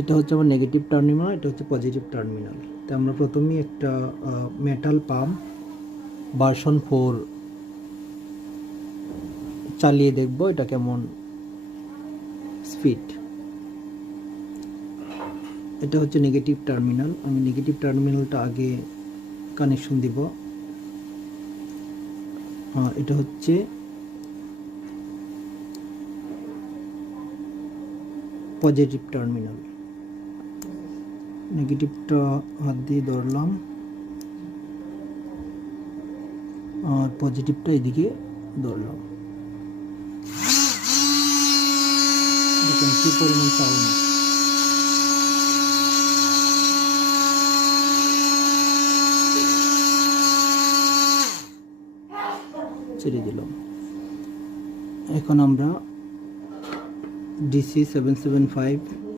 এটা হচ্ছে আমার নেগেটিভ টার্মিনাল, এটা হচ্ছে পজিটিভ টার্মিনাল। তো আমরা প্রথমেই একটা মেটাল পাম্প ভার্সন 4 চালিয়ে দেখব এটা কেমন স্পিড। এটা হচ্ছে নেগেটিভ টার্মিনাল, আমি নেগেটিভ টার্মিনালটা আগে কানেকশন দিব। এটা হচ্ছে পজিটিভ টার্মিনাল, নেগেটিভটা হাত দিয়ে ধরলাম আর পজিটিভটা এদিকে ধরলাম। দেখুন কি পরিমাণ সাউন্ড। ছেড়ে দিলাম। এখন আমরা DC 775